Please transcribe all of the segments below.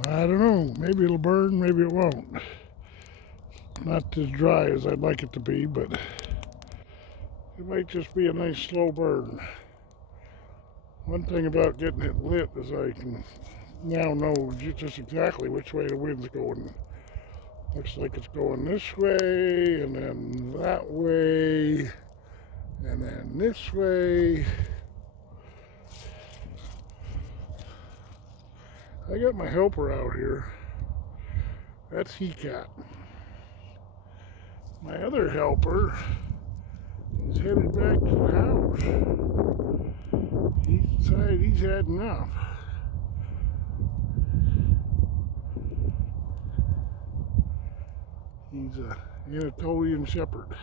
I don't know. Maybe it'll burn, maybe it won't. Not as dry as I'd like it to be, but it might just be a nice slow burn. One thing about getting it lit is I can now know just exactly which way the wind's going. Looks like it's going this way, and then that way, and then this way. I got my helper out here. That's He-Cat. My other helper is headed back to the house. He decided he's had enough. He's a Anatolian shepherd.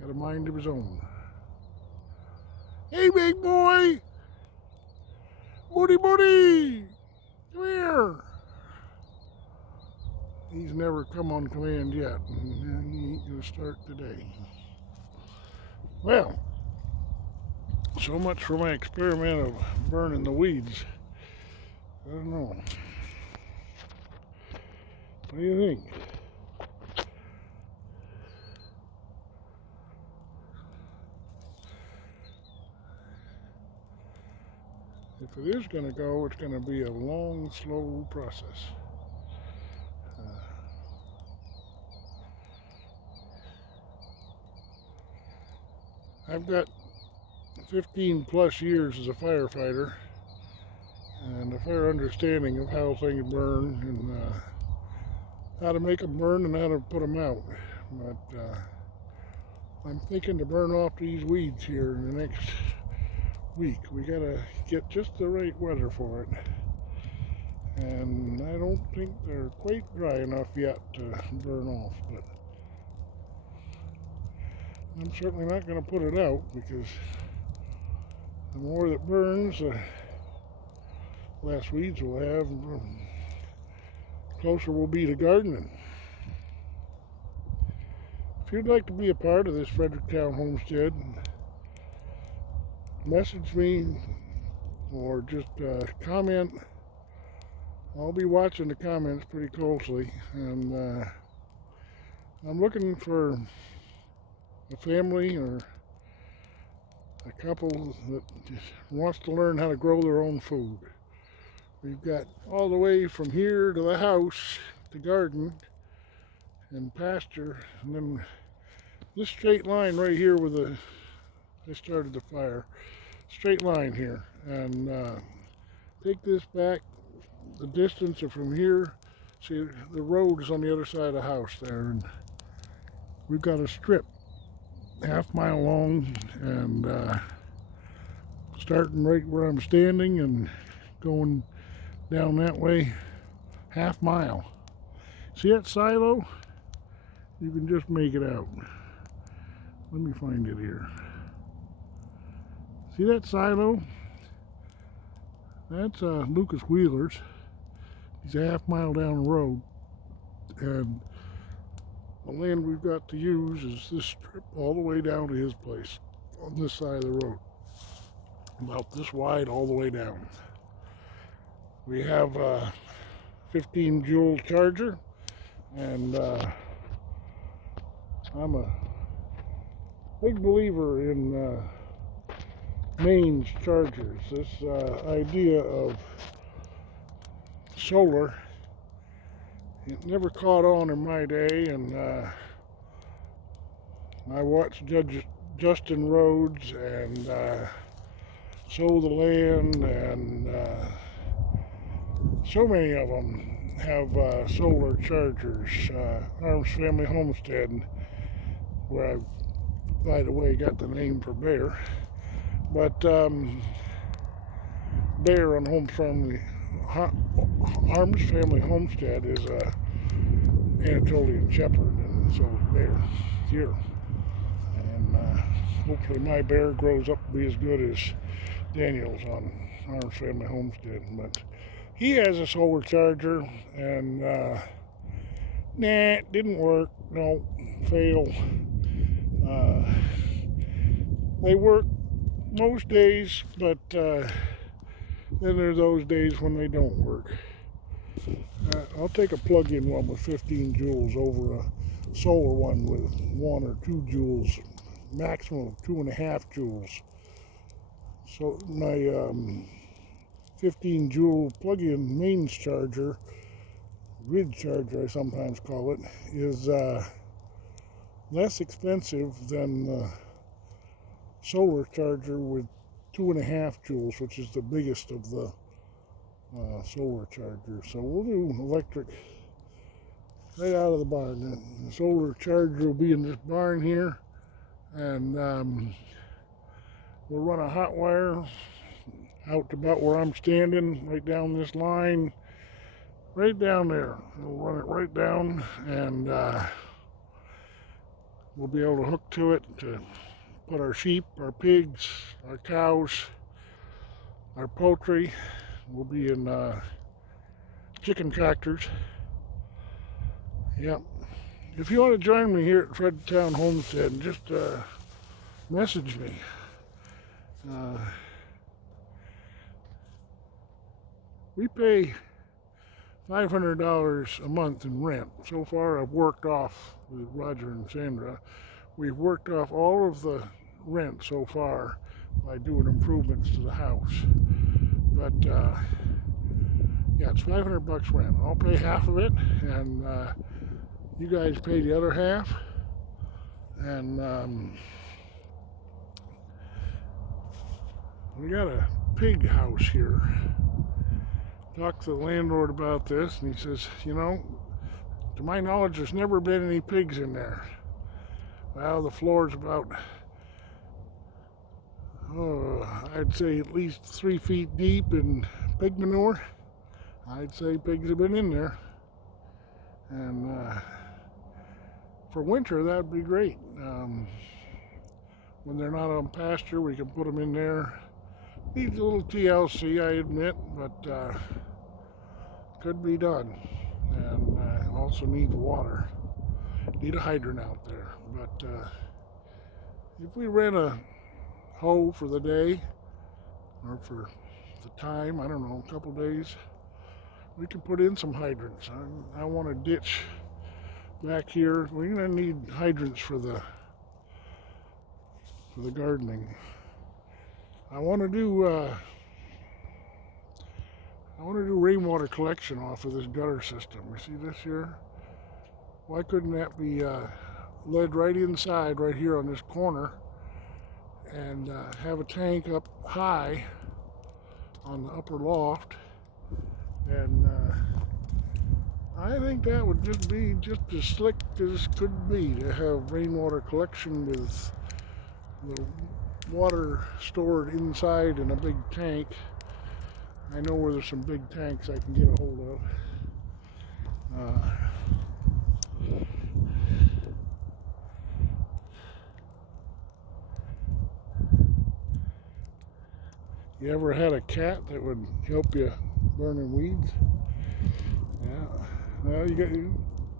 Got a mind of his own. Hey, big boy! Booty booty! Come here! He's never come on command yet, and he ain't gonna start today. Well, so much for my experiment of burning the weeds. I don't know. What do you think? If it is going to go, it's going to be a long, slow process. I've got 15 plus years as a firefighter and a fair understanding of how things burn and how to make them burn and how to put them out. But I'm thinking to burn off these weeds here in the next week. We gotta get just the right weather for it, and I don't think they're quite dry enough yet to burn off, but I'm certainly not going to put it out, because the more that burns, the less weeds we'll have, and the closer we'll be to gardening. If you'd like to be a part of this Fredericktown Homestead, message me or just comment. I'll be watching the comments pretty closely, and I'm looking for a family or a couple that wants to learn how to grow their own food. We've got all the way from here to the house to garden and pasture, and then this straight line right here where I started the fire, straight line here, and take this back the distance from here. See, the road is on the other side of the house there, and we've got a strip half-mile long, and starting right where I'm standing and going down that way half-mile. See that silo? You can just make it out. Let me find it here. See that silo? That's Lucas Wheeler's. He's a half-mile down the road, and the land we've got to use is this strip all the way down to his place on this side of the road, about this wide all the way down. We have a 15 joule charger, and I'm a big believer in mains chargers. This idea of solar, it never caught on in my day, and I watched Judge Justin Rhodes and Sow the Land, and so many of them have solar chargers. Arms Family Homestead, where I, by the way, got the name for Bear. But Bear on Arms Family Homestead is a Anatolian shepherd, and so is Bear here. And hopefully my Bear grows up to be as good as Daniel's on Arms Family Homestead. But he has a solar charger, and it didn't work. No, fail. They work most days, but then there are those days when they don't work. I'll take a plug-in one with 15 joules over a solar one with 1 or 2 joules, maximum of 2.5 joules. So my 15 joule plug-in mains charger, grid charger I sometimes call it, is less expensive than the solar charger with 2.5 joules, which is the biggest of the solar charger. So we'll do electric right out of the barn. The solar charger will be in this barn here, and we'll run a hot wire out to about where I'm standing, right down this line, right down there. We'll run it right down, and we'll be able to hook to it to put our sheep, our pigs, our cows, our poultry. We'll be in chicken tractors. Yep. If you want to join me here at Fredtown Homestead, just message me. We pay $500 a month in rent. So far I've worked off with Roger and Sandra. We've worked off all of the rent so far by doing improvements to the house. But yeah, it's $500 rent. I'll pay half of it, and you guys pay the other half. And we got a pig house here. Talked to the landlord about this, and he says, you know, to my knowledge, there's never been any pigs in there. Well, the floor's about, I'd say at least 3 feet deep in pig manure. I'd say pigs have been in there. And for winter, that'd be great. When they're not on pasture, we can put them in there. Needs a little TLC, I admit, but could be done. And also need water. Need a hydrant out there. But if we rent a hoe for the day, or for the time, I don't know, a couple days, we can put in some hydrants. I want to ditch back here. We're going to need hydrants for the gardening. I want to do rainwater collection off of this gutter system. You see this here? Why couldn't that be led right inside, right here on this corner, and have a tank up high on the upper loft? And I think that would just be just as slick as could be to have rainwater collection with the water stored inside in a big tank. I know where there's some big tanks I can get a hold of. You ever had a cat that would help you burning weeds? Yeah. Well,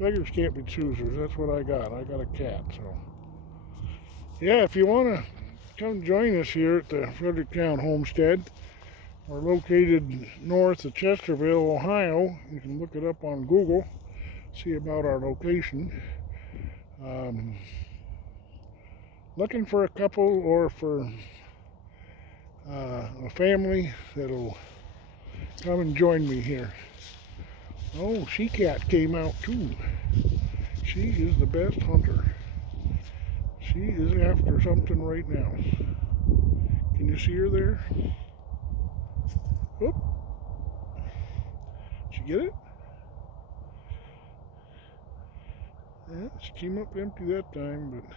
beggars can't be choosers. That's what I got. I got a cat, so. Yeah, if you want to come join us here at the Fredericktown Homestead, we're located north of Chesterville, Ohio. You can look it up on Google, see about our location. Looking for a couple or for a family that'll come and join me here. Oh, she-cat came out too. She is the best hunter. She is after something right now. Can you see her there? Oop. Did you get it? Yeah, she came up empty that time, but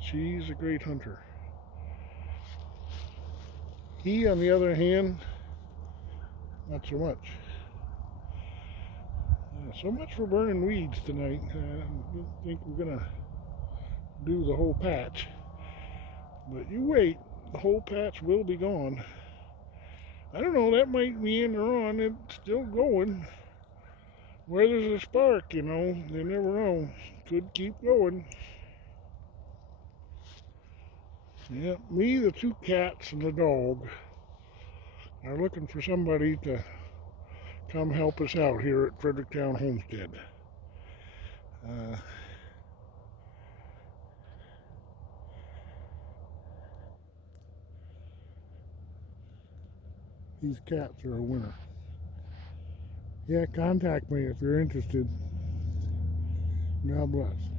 she's a great hunter. He, on the other hand, not so much. So much for burning weeds tonight. I don't think we're gonna do the whole patch. But you wait, the whole patch will be gone. I don't know, that might meander on, it's still going. Where there's a spark, you know, you never know. Could keep going. Yeah, me, the 2 cats, and the dog. are looking for somebody to come help us out here at Fredericktown Homestead. These cats are a winner. Yeah, contact me if you're interested. God bless.